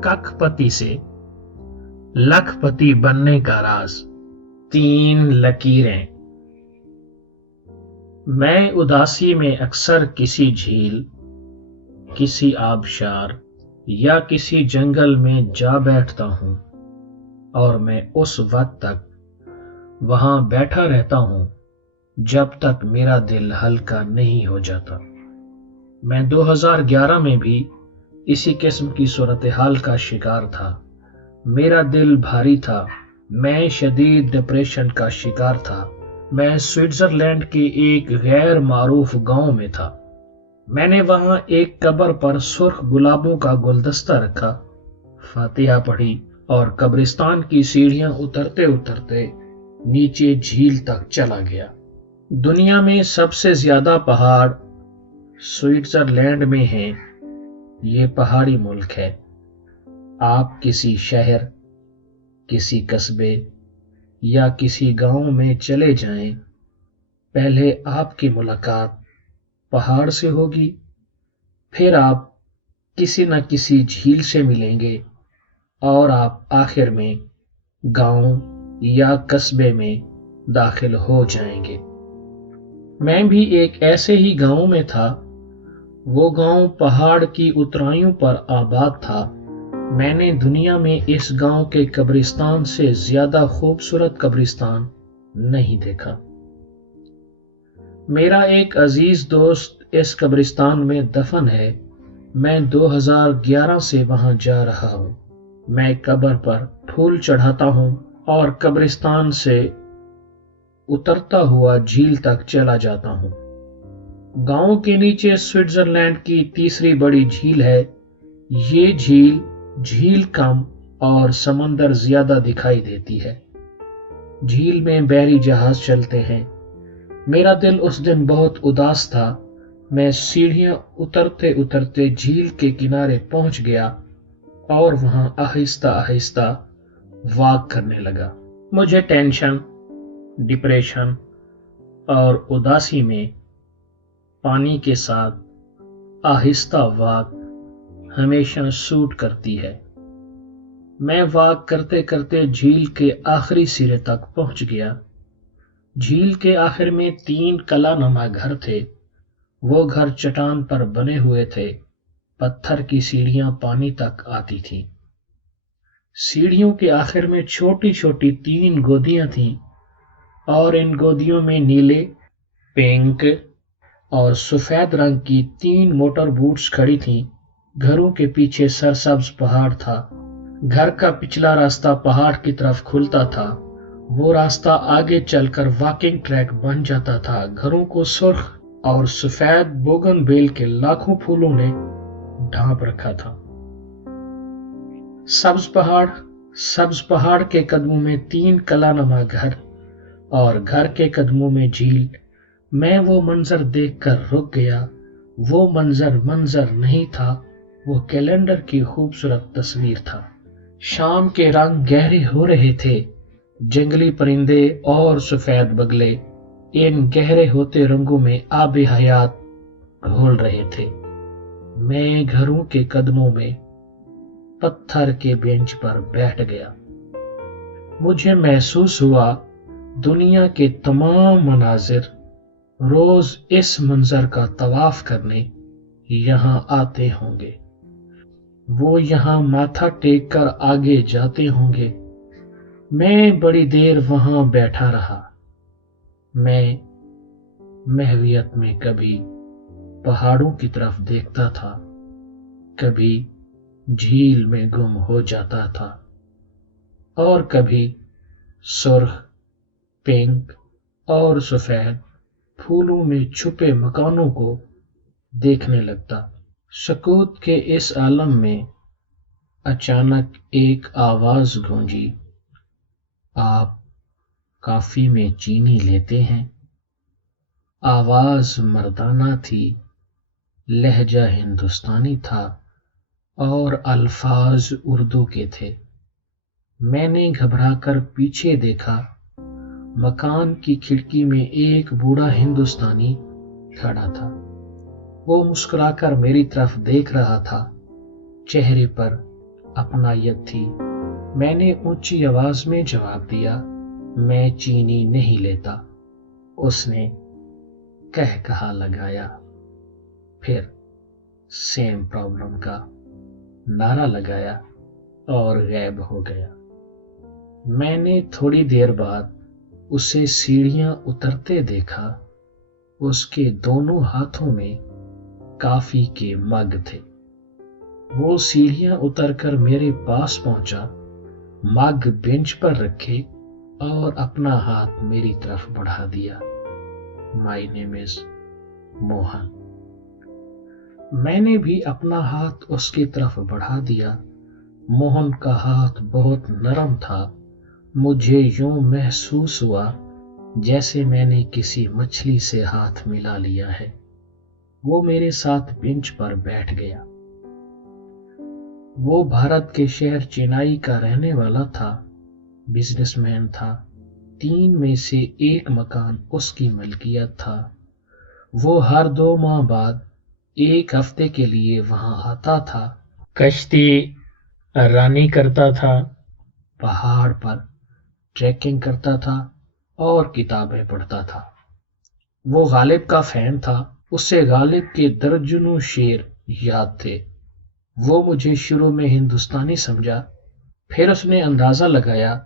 कखपति से लखपति बनने का राज। 3 लकीरें। मैं उदासी में अक्सर किसी झील, किसी आबशार या किसी जंगल में जा बैठता हूं और मैं उस वक्त तक वहां बैठा रहता हूं जब तक मेरा दिल हल्का नहीं हो जाता। मैं 2011 में भी इसी किस्म की सूरत हाल का शिकार था। मेरा दिल भारी था, मैं शदीद डिप्रेशन का शिकार था। मैं स्विट्जरलैंड के एक गैर मारूफ गांव में था। मैंने वहां एक कब्र पर सुर्ख गुलाबों का गुलदस्ता रखा, फातिहा पढ़ी और कब्रिस्तान की सीढ़ियां उतरते उतरते नीचे झील तक चला गया। दुनिया में सबसे ज्यादा पहाड़ स्विट्जरलैंड में हैं। ये पहाड़ी मुल्क है। आप किसी शहर, किसी कस्बे या किसी गांव में चले जाएं, पहले आपकी मुलाकात पहाड़ से होगी, फिर आप किसी न किसी झील से मिलेंगे और आप आखिर में गांव या कस्बे में दाखिल हो जाएंगे। मैं भी एक ऐसे ही गांव में था। वो गांव पहाड़ की ऊंचाइयों पर आबाद था। मैंने दुनिया में इस गांव के कब्रिस्तान से ज्यादा खूबसूरत कब्रिस्तान नहीं देखा। मेरा एक अजीज दोस्त इस कब्रिस्तान में दफन है। मैं 2011 से वहां जा रहा हूं। मैं कब्र पर फूल चढ़ाता हूं और कब्रिस्तान से उतरता हुआ झील तक चला जाता हूं। गांव के नीचे स्विट्जरलैंड की तीसरी बड़ी झील है। ये झील कम और समंदर ज्यादा दिखाई देती है। झील में बहरी जहाज चलते हैं। मेरा दिल उस दिन बहुत उदास था। मैं सीढ़ियां उतरते उतरते झील के किनारे पहुंच गया और वहां आहिस्ता आहिस्ता वॉक करने लगा। मुझे टेंशन, डिप्रेशन और उदासी में पानी के साथ आहिस्ता वॉक हमेशा सूट करती है। मैं वॉक करते करते झील के आखिरी सिरे तक पहुंच गया। झील के आखिर में 3 कलानुमा घर थे। वो घर चट्टान पर बने हुए थे। पत्थर की सीढ़ियां पानी तक आती थीं। सीढ़ियों के आखिर में छोटी छोटी 3 गोदियां थीं और इन गोदियों में नीले, पिंक और सफेद रंग की 3 मोटर बोट्स खड़ी थीं। घरों के पीछे सरसब्ज पहाड़ था। घर का पिछला रास्ता पहाड़ की तरफ खुलता था। वो रास्ता आगे चलकर वॉकिंग ट्रैक बन जाता था। घरों को सुर्ख और सफेद बोगनवेल के लाखों फूलों ने ढांप रखा था। सब्ज पहाड़ के कदमों में 3 कलानुमा घर और घर के कदमों में झील। मैं वो मंजर देखकर रुक गया। वो मंजर नहीं था, वो कैलेंडर की खूबसूरत तस्वीर था। शाम के रंग गहरे हो रहे थे। जंगली परिंदे और सफेद बगले इन गहरे होते रंगों में आबे हयात घोल रहे थे। मैं घरों के कदमों में पत्थर के बेंच पर बैठ गया। मुझे महसूस हुआ दुनिया के तमाम मनाजिर रोज इस मंजर का तवाफ करने यहां आते होंगे। वो यहां माथा टेक कर आगे जाते होंगे। मैं बड़ी देर वहां बैठा रहा। मैं महवियत में कभी पहाड़ों की तरफ देखता था, कभी झील में गुम हो जाता था और कभी सुर्ख, पिंक और सफेद फूलों में छुपे मकानों को देखने लगता। सकूत के इस आलम में अचानक एक आवाज गूंजी, आप काफी में चीनी लेते हैं? आवाज मर्दाना थी, लहजा हिंदुस्तानी था और अल्फाज उर्दू के थे। मैंने घबराकर पीछे देखा। मकान की खिड़की में एक बूढ़ा हिंदुस्तानी खड़ा था। वो मुस्कुराकर मेरी तरफ देख रहा था। चेहरे पर اپنائیت تھی۔ میں نے اونچی آواز میں جواب دیا، میں چینی نہیں لیتا۔ اس نے کہا لگایا، پھر سیم پرابلم کا نعرہ لگایا اور غائب ہو گیا۔ میں نے تھوڑی دیر بعد اسے سیڑھیاں اترتے دیکھا۔ اس کے دونوں ہاتھوں میں کافی کے مگ تھے۔ وہ سیڑھیاں اتر کر میرے پاس پہنچا، مگ بینچ پر رکھے اور اپنا ہاتھ میری طرف بڑھا دیا۔ مائی نیم از موہن۔ میں نے بھی اپنا ہاتھ اس کی طرف بڑھا دیا۔ موہن کا ہاتھ بہت نرم تھا۔ مجھے یوں محسوس ہوا جیسے میں نے کسی مچھلی سے ہاتھ ملا لیا ہے۔ وہ میرے ساتھ بینچ پر بیٹھ گیا۔ وہ بھارت کے شہر چنئی کا رہنے والا تھا، بزنس مین تھا۔ 3 میں سے 1 مکان اس کی ملکیت تھا۔ وہ ہر 2 ماہ بعد 1 ہفتے کے لیے وہاں آتا تھا، کشتی رانی کرتا تھا، پہاڑ پر ٹریکنگ کرتا تھا اور کتابیں پڑھتا تھا۔ وہ غالب کا فین تھا۔ اسے غالب کے درجنوں شعر یاد تھے۔ وہ مجھے شروع میں ہندوستانی سمجھا، پھر اس نے اندازہ لگایا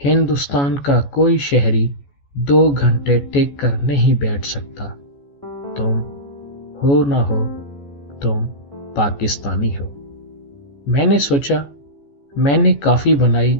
ہندوستان کا کوئی شہری 2 گھنٹے ٹیک کر نہیں بیٹھ سکتا۔ تم ہو نہ ہو، تم پاکستانی ہو۔ میں نے سوچا، میں نے کافی بنائی،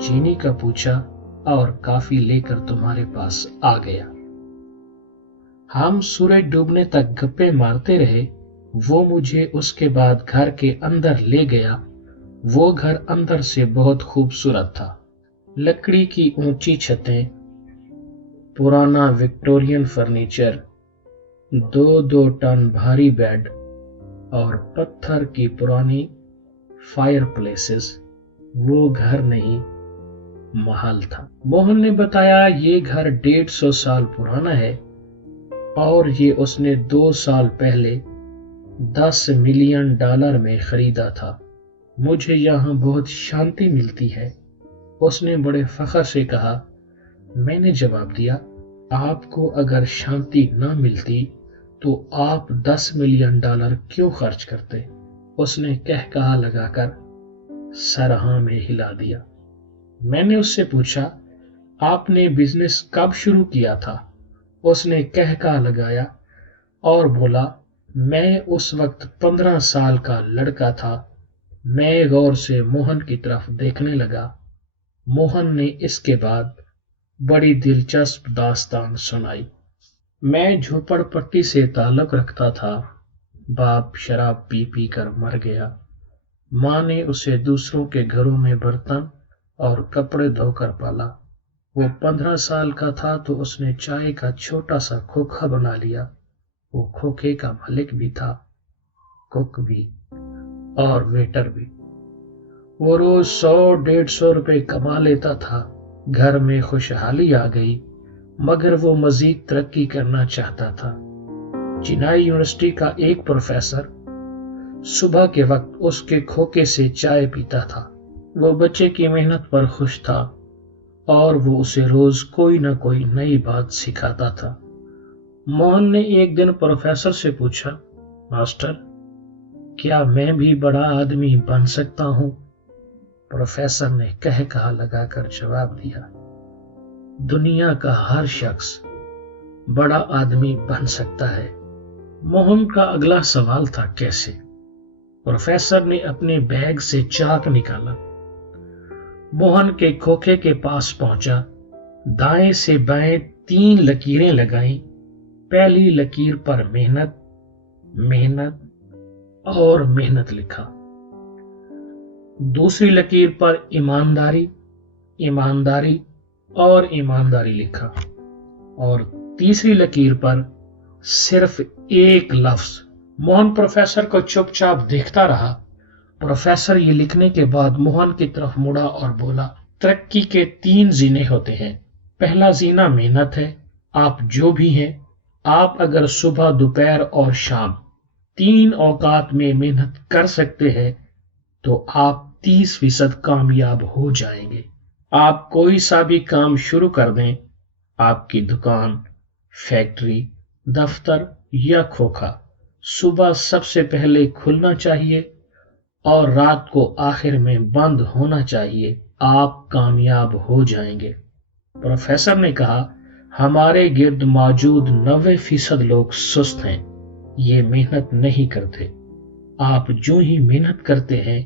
چینی کا پوچھا اور کافی لے کر تمہارے پاس آ گیا۔ ہم سورج ڈوبنے تک گپے مارتے رہے۔ وہ مجھے اس کے بعد گھر کے اندر لے گیا۔ وہ گھر اندر سے بہت خوبصورت تھا۔ لکڑی کی اونچی چھتیں، پرانا وکٹورین فرنیچر، 2 ٹن بھاری بیڈ اور پتھر کی پرانی فائر پلیسز۔ وہ گھر نہیں، محل تھا۔ موہن نے بتایا یہ گھر 150 سال پرانا ہے اور یہ اس نے 2 سال پہلے $10 ملین میں خریدا تھا۔ مجھے یہاں بہت شانتی ملتی ہے، اس نے بڑے فخر سے کہا۔ میں نے جواب دیا، آپ کو اگر شانتی نہ ملتی تو آپ $10 ملین کیوں خرچ کرتے؟ اس نے کہا لگا کر سر ہاں میں ہلا دیا۔ میں نے اس سے پوچھا، آپ نے بزنس کب شروع کیا تھا؟ اس نے کہا لگایا اور بولا، میں اس وقت 15 سال کا لڑکا تھا۔ میں غور سے موہن کی طرف دیکھنے لگا۔ موہن نے اس کے بعد بڑی دلچسپ داستان سنائی۔ میں جھوپڑ پٹی سے تعلق رکھتا تھا۔ باپ شراب پی کر مر گیا۔ ماں نے اسے دوسروں کے گھروں میں برتن اور کپڑے دھو کر پالا۔ وہ 15 سال کا تھا تو اس نے چائے کا چھوٹا سا کھوکھا بنا لیا۔ وہ کھوکھے کا مالک بھی تھا، کک بھی اور ویٹر بھی۔ وہ روز 100-150 روپے کما لیتا تھا۔ گھر میں خوشحالی آ گئی، مگر وہ مزید ترقی کرنا چاہتا تھا۔ چنئی یونیورسٹی کا ایک پروفیسر صبح کے وقت اس کے کھوکے سے چائے پیتا تھا۔ وہ بچے کی محنت پر خوش تھا اور وہ اسے روز کوئی نہ کوئی نئی بات سکھاتا تھا۔ موہن نے ایک دن پروفیسر سے پوچھا، ماسٹر، کیا میں بھی بڑا آدمی بن سکتا ہوں؟ پروفیسر نے کہا لگا کر جواب دیا، دنیا کا ہر شخص بڑا آدمی بن سکتا ہے۔ موہن کا اگلا سوال تھا، کیسے؟ پروفیسر نے اپنے بیگ سے چاک نکالا، موہن کے کھوکھے کے پاس پہنچا، دائیں سے بائیں 3 لکیریں لگائیں۔ پہلی لکیر پر محنت، محنت اور محنت لکھا۔ دوسری لکیر پر ایمانداری، ایمانداری اور ایمانداری لکھا، اور تیسری لکیر پر صرف ایک لفظ۔ موہن پروفیسر کو چپ چاپ دیکھتا رہا۔ پروفیسر یہ لکھنے کے بعد موہن کی طرف مڑا اور بولا، ترقی کے 3 زینے ہوتے ہیں۔ پہلا زینہ محنت ہے۔ آپ جو بھی ہیں، آپ اگر صبح، دوپہر اور شام 3 اوقات میں محنت کر سکتے ہیں تو آپ 30% कामयाब हो जाएंगे। आप कोई सा भी काम शुरू कर दें, आपकी दुकान, फैक्ट्री, दफ्तर या खोखा, सुबह सबसे पहले खुलना चाहिए और रात को आखिर में बंद होना चाहिए। आप कामयाब हो जाएंगे। प्रोफेसर ने कहा, हमारे गिर्द मौजूद 90% लोग सुस्त हैं, ये मेहनत नहीं करते। आप जो ही मेहनत करते हैं,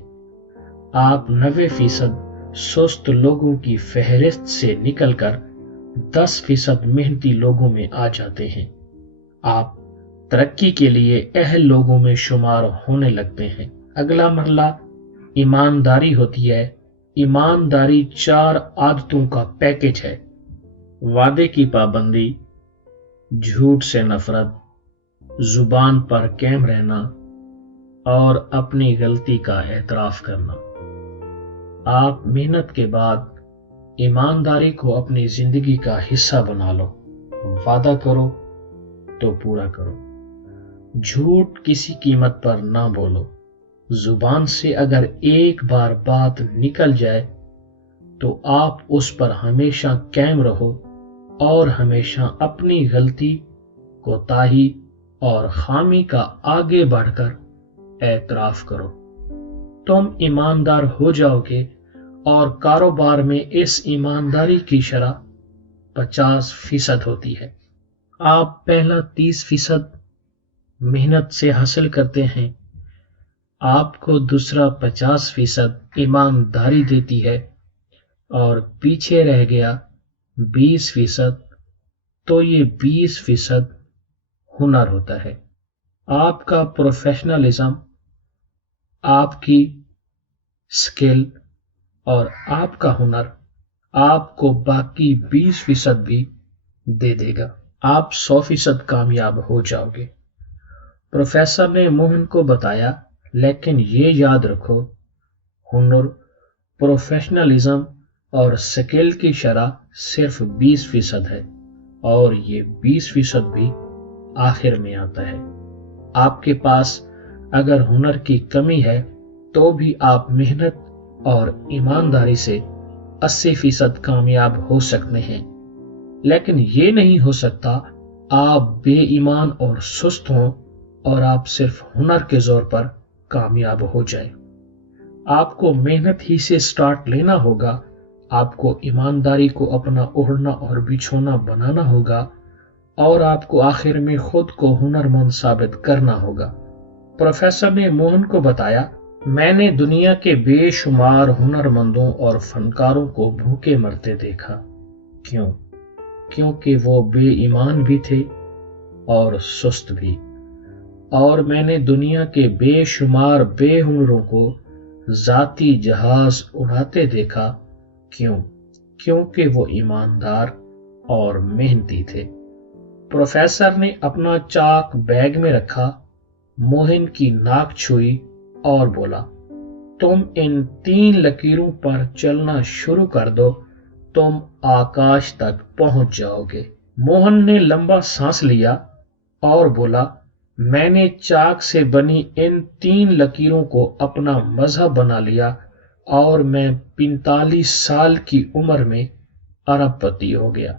आप 90% सुस्त लोगों की फहरिस्त से निकलकर 10% मेहनती लोगों में आ जाते हैं। आप तरक्की के लिए अहल लोगों में शुमार होने लगते हैं। अगला मरला ईमानदारी होती है। ईमानदारी 4 आदतों का पैकेज है। वादे की पाबंदी, झूठ से नफरत, जुबान पर कायम रहना और अपनी गलती का एतराफ करना। आप मेहनत के बाद ईमानदारी को अपनी जिंदगी का हिस्सा बना लो। वादा करो तो पूरा करो। झूठ किसी कीमत पर ना बोलो। जुबान से अगर एक बार बात निकल जाए तो आप उस पर हमेशा कायम रहो और हमेशा अपनी गलती, कोताही और खामी का आगे बढ़कर एतराफ करो। तुम ईमानदार हो जाओगे और कारोबार में इस ईमानदारी की शरह 50% होती है। आप पहला 30% मेहनत से हासिल करते हैं, आपको दूसरा 50% ईमानदारी देती है और पीछे रह गया 20%, तो ये 20% हुनर होता है। आपका प्रोफेशनलिज्म, आपकी स्किल और आपका हुनर आपको बाकी 20% भी दे देगा। आप 100% कामयाब हो जाओगे। प्रोफेसर ने मोहन को बताया, लेकिन ये याद रखो, हुनर, प्रोफेशनलिज्म और स्किल की शरह सिर्फ 20% है और ये 20% भी आखिर में आता है। आपके पास अगर हुनर की कमी है तो भी आप मेहनत और ईमानदारी से 80% कामयाब हो सकते हैं, लेकिन ये नहीं हो सकता आप बेईमान और सुस्त हों और आप सिर्फ हुनर के जोर पर कामयाब हो जाएं। आपको मेहनत ही से स्टार्ट लेना होगा। आपको ईमानदारी को अपना ओढ़ना और बिछोना बनाना होगा और आपको आखिर में खुद को हुनरमंद साबित करना होगा। प्रोफेसर ने मोहन को बताया, मैंने दुनिया के बेशुमार हुनरमंदों और फनकारों को भूखे मरते देखा। क्यों? क्योंकि वो बेईमान भी थे और सुस्त भी। और मैंने दुनिया के बेशुमार बेहुनरों को जाती जहाज उड़ाते देखा। क्यों? क्योंकि वो ईमानदार और मेहनती थे। प्रोफेसर ने अपना चाक बैग में रखा, मोहन की नाक छुई और बोला, तुम इन 3 लकीरों पर चलना शुरू कर दो, तुम आकाश तक पहुंच जाओगे। मोहन ने लंबा सांस लिया और बोला, मैंने चाक से बनी इन 3 लकीरों को अपना मजहब बना लिया और मैं 45 साल की उम्र में अरबपति हो गया।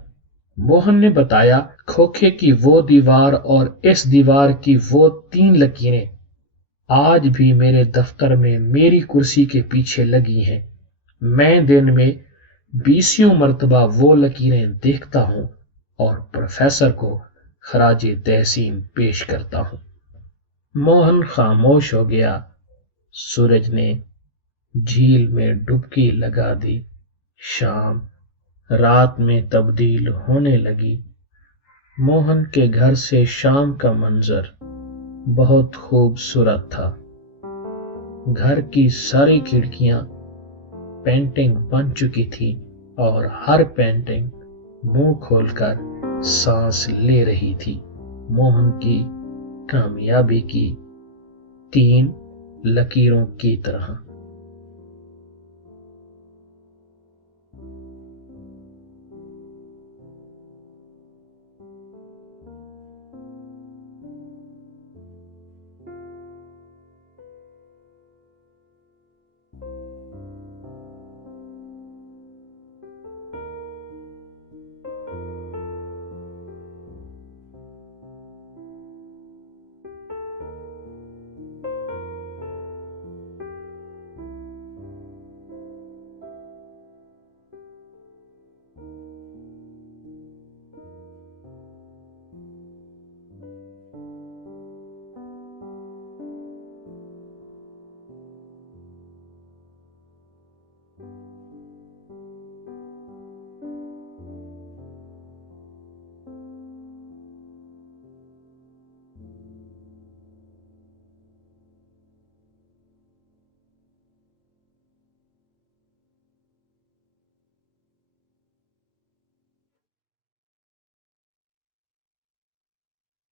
मोहन ने बताया, खोखे की वो दीवार और इस दीवार की वो 3 लकीरें आज भी मेरे दफ्तर में मेरी कुर्सी के पीछे लगी हैं। मैं दिन में 20 मरतबा वो लकीरें देखता हूं और प्रोफेसर को खराजे तहसीन पेश करता हूं। मोहन खामोश हो गया। सूरज ने झील में डुबकी लगा दी। शाम रात में तब्दील होने लगी। मोहन के घर से शाम का मंजर बहुत खूबसूरत था। घर की सारी खिड़कियां पेंटिंग बन चुकी थी और हर पेंटिंग मुंह खोलकर सांस ले रही थी। मोहन की कामयाबी की 3 लकीरों की तरह।